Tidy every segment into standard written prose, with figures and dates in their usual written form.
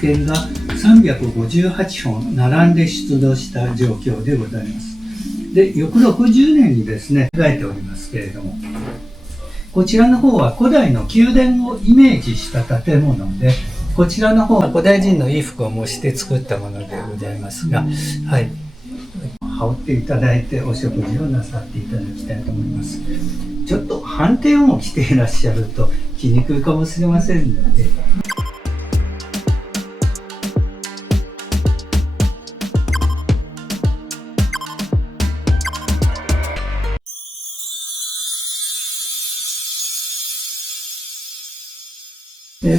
犬が358本並んで出土した状況でございます。で、翌60年にですね、描いておりますけれども、こちらの方は古代の宮殿をイメージした建物で、こちらの方は古代人の衣服を模して作ったものでございますが、はい、羽織っていただいてお食事をなさっていただきたいと思います。ちょっと反転を着ていらっしゃると着にくいかもしれませんので。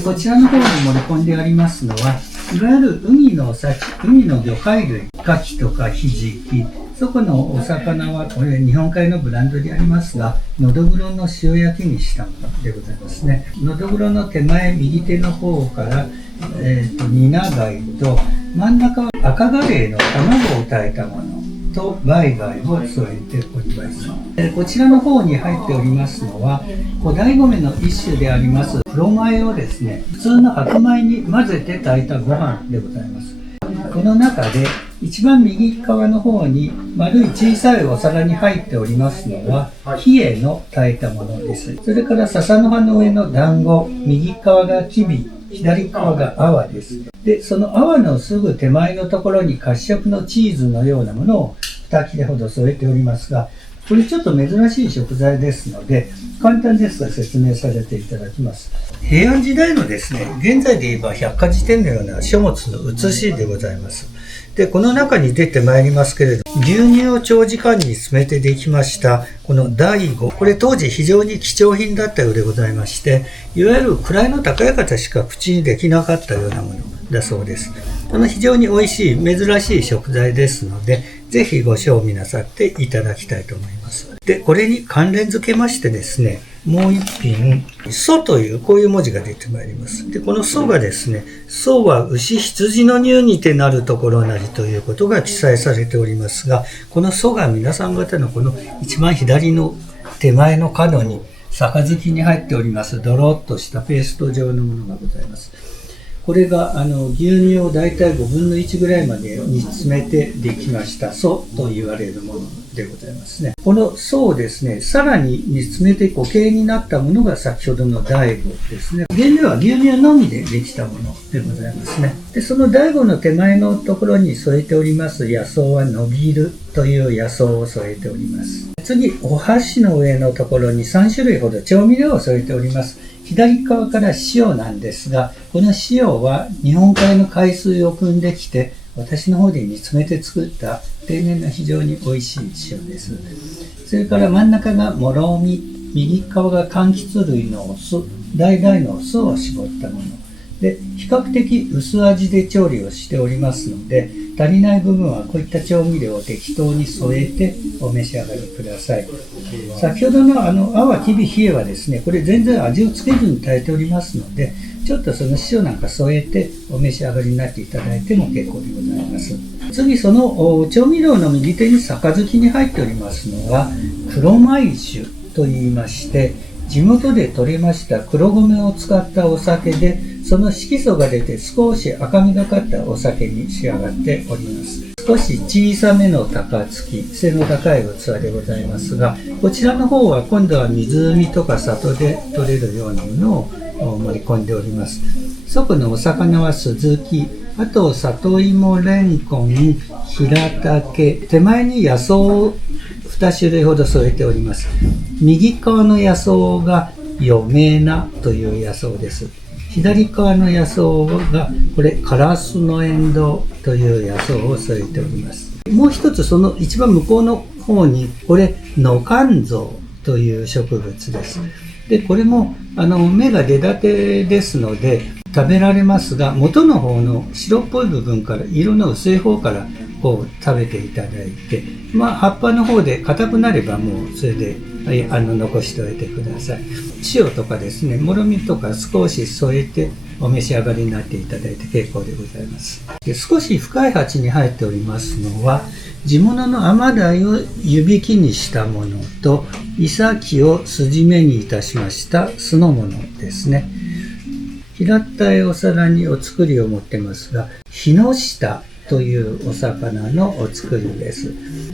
こちらの方に盛り込んでありますのは、いわゆる海の幸、海の魚介類、牡蠣とかひじき、そこのお魚は、これ日本海のブランドでありますが、のどぐろの塩焼きにしたものでございますね。のどぐろの手前、右手の方から、ニナ貝と、真ん中は赤ガレイの卵を炊いたものとバイ貝を添えております。こちらの方に入っておりますのは、古代米の一種であります黒米をですね、普通の白米に混ぜて炊いたご飯でございます。この中で一番右側の方に丸い小さいお皿に入っておりますのはヒエの炊いたものです。それから笹の葉の上の団子、右側がキビ、左側が泡です。で、その泡のすぐ手前のところに褐色のチーズのようなものを2切れほど添えておりますが、これちょっと珍しい食材ですので、簡単ですが説明させていただきます。平安時代のですね、現在で言えば百科事典のような書物の写しでございます。で、この中に出てまいりますけれど、牛乳を長時間に詰めてできましたこの醍醐、これ当時非常に貴重品だったようでございまして、いわゆる位の高い方しか口にできなかったようなものだそうです。非常に美味しい珍しい食材ですので、ぜひご賞味なさっていただきたいと思います。で、これに関連付けましてですね、もう一品、祖というこういう文字が出てまいります。で、この祖がですね、祖は牛羊の乳にてなるところなりということが記載されておりますが、この祖が皆さん方のこの一番左の手前の角に杯に入っておりますドロッとしたペースト状のものがございます。これが牛乳をだいたい5分の1ぐらいまで煮詰めてできました祖と言われるものでございますね。この祖をですね、さらに煮詰めて固形になったものが先ほどの醍醐ですね。原料は牛乳のみでできたものでございますね。で、その醍醐の手前のところに添えております野草はのびるという野草を添えております。次、お箸の上のところに3種類ほど調味料を添えております。左側から塩なんですが、この塩は日本海の海水を汲んできて、私の方で煮詰めて作った天然の非常に美味しい塩です。それから真ん中がもろみ、右側が柑橘類のお酢、橙のお酢を絞ったもの。で、比較的薄味で調理をしておりますので、足りない部分はこういった調味料を適当に添えてお召し上がりください。先ほどの泡きび冷えはですね、これ全然味をつけずに炊いておりますので、ちょっとその塩なんか添えてお召し上がりになっていただいても結構でございます。次、その調味料の右手に杯に入っておりますのは黒米酒といいまして、地元で採れました黒米を使ったお酒で、その色素が出て少し赤みがかったお酒に仕上がっております。少し小さめの高槻、背の高い器でございますが、こちらの方は今度は湖とか里で採れるようなものを盛り込んでおります。そこのお魚はスズキ、あと里芋、レンコン、ヒラタケ、手前に野草を2種類ほど添えております。右側の野草がヨメナという野草です。左側の野草がこれカラスノエンドウという野草を添えております。もう一つその一番向こうの方にこれノカンゾウという植物です。で、これも芽が出立てですので食べられますが、元の方の白っぽい部分から色の薄い方からこう食べていただいて、葉っぱの方で硬くなればもうそれで残しておいてください。塩とかですね、もろみとか少し添えてお召し上がりになっていただいて結構でございます。で、少し深い鉢に入っておりますのは地物のアマダイを湯引きにしたものとイサキを筋目にいたしました酢の物ですね。平ったいお皿にお作りを持ってますが、日の下というお魚のお作りです。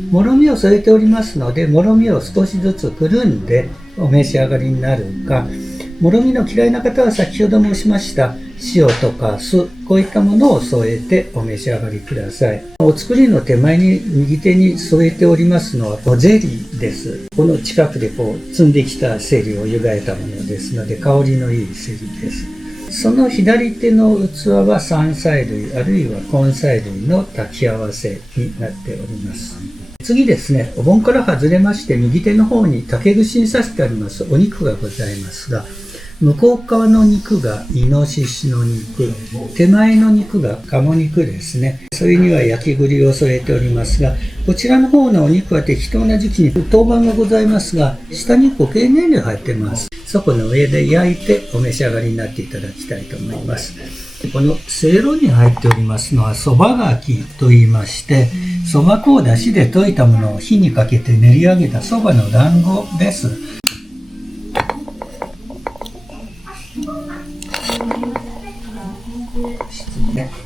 もろみを添えておりますので、もろみを少しずつくるんでお召し上がりになるか、もろみの嫌いな方は先ほど申しました塩とか酢、こういったものを添えてお召し上がりください。お作りの手前に右手に添えておりますのはゼリーです。この近くで積んできたセリを湯がいたものですので、香りのいいセリです。その左手の器は山菜類あるいは根菜類の炊き合わせになっております。次ですね、お盆から外れまして右手の方に竹串に刺してありますお肉がございますが、向こう側の肉がイノシシの肉、手前の肉が鴨肉ですね。それには焼き栗を添えておりますが、こちらの方のお肉は適当な時期に当番がございますが、下に固形燃料入ってます。そこの上で焼いてお召し上がりになっていただきたいと思います。このせいろに入っておりますのはそばがきと言いまして、そば粉をだしで溶いたものを火にかけて練り上げたそばの団子です。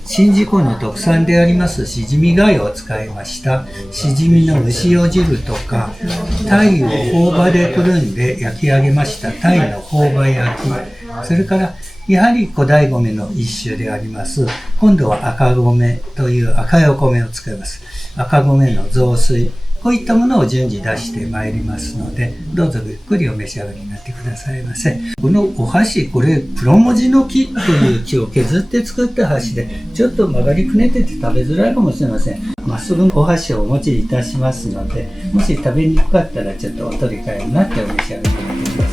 宍道湖の特産でありますしじみ貝を使いましたしじみの蒸しお汁とか、鯛を朴葉でくるんで焼き上げました鯛の朴葉焼き、それからやはり古代米の一種であります今度は赤米という赤いお米を使います。赤米の雑炊、こういったものを順次出してまいりますので、どうぞゆっくりお召し上がりになってくださいませ。このお箸、これ黒文字の木という木を削って作った箸で、ちょっと曲がりくねってて食べづらいかもしれません。まっすぐお箸をお持ちいたしますので、もし食べにくかったらちょっとお取り替えになってお召し上がりください。